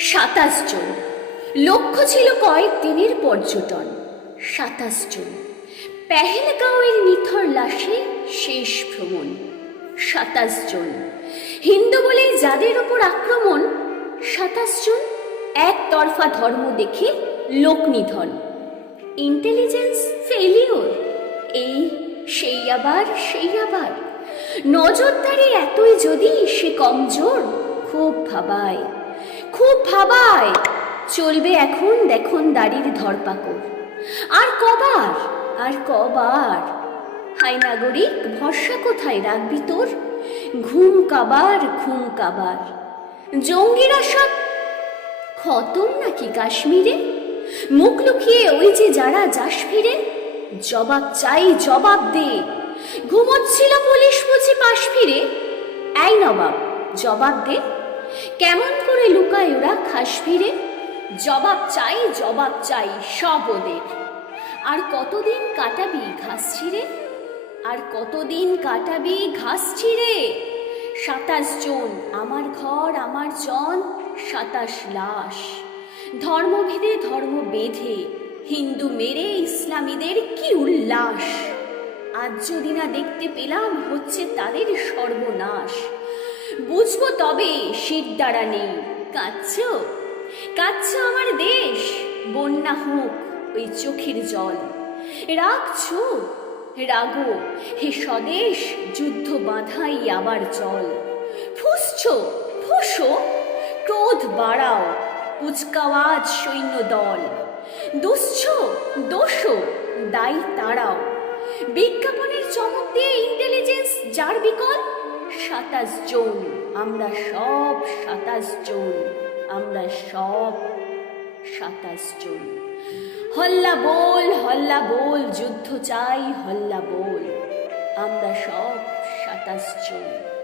27 জন। লক্ষ্য ছিল কয়েকদিনের পর্যটন। 27 জন। পেহেলগাঁওয়ের নিথর লাশে শেষ ভ্রমণ। 27 জন। হিন্দু বলেই যাদের ওপর আক্রমণ। 27 জন। একতরফা ধর্ম দেখে লোক নিধন। Intelligence failure. এই সেই আবার নজরদারি এতই যদি সে কমজোর, খুব ভাবায় চলবে এখন দেখুন দাড়ির ধরপাকড়। আর কবার হাই নাগরিক, ভরসা কোথায় রাখবি তোর? ঘুম কাবার জঙ্গিরা সব খতম নাকি কাশ্মীরে? মুখ লুকিয়ে ওই যে যারা যাস ফিরে, জবাব চাই, জবাব দে। ঘুমোচ্ছিল পুলিশ বুঝি পাশ ফিরে? এই নবাব, জবাব দে। কেমন করে লুকায় ওরা খাস ফিরে? জবাব চাই সব ওদের। আর কতদিন কাটাবি ঘাস ছিঁড়ে? 27 জন। আমার ঘর আমার জন। 27 লাশ। ধর্মভেদে ধর্ম বেঁধে হিন্দু মেরে ইসলামীদের কি উল্লাস! আজ যদি না দেখতে পেলাম হচ্ছে তাদের সর্বনাশ। বুঝবো তবে শিরদাঁড়া নেই। কাঁদছ আমার দেশ, বন্যা হোক ওই চোখের জল। রাগো হে স্বদেশ, যুদ্ধ বাঁধাই আবার চল। ফুসো, ক্রোধ বাড়াও, কুচকাওয়াজ সৈন্য দল। দোষো, দায়ী তাড়াও। বিজ্ঞাপনের চমক দিয়ে ইন্টেলিজেন্স যার বিকল। 27 জন। আমরা সব 27 জন। হল্লা বল, যুদ্ধ চাই, হল্লা বল। আমরা সব 27 জন।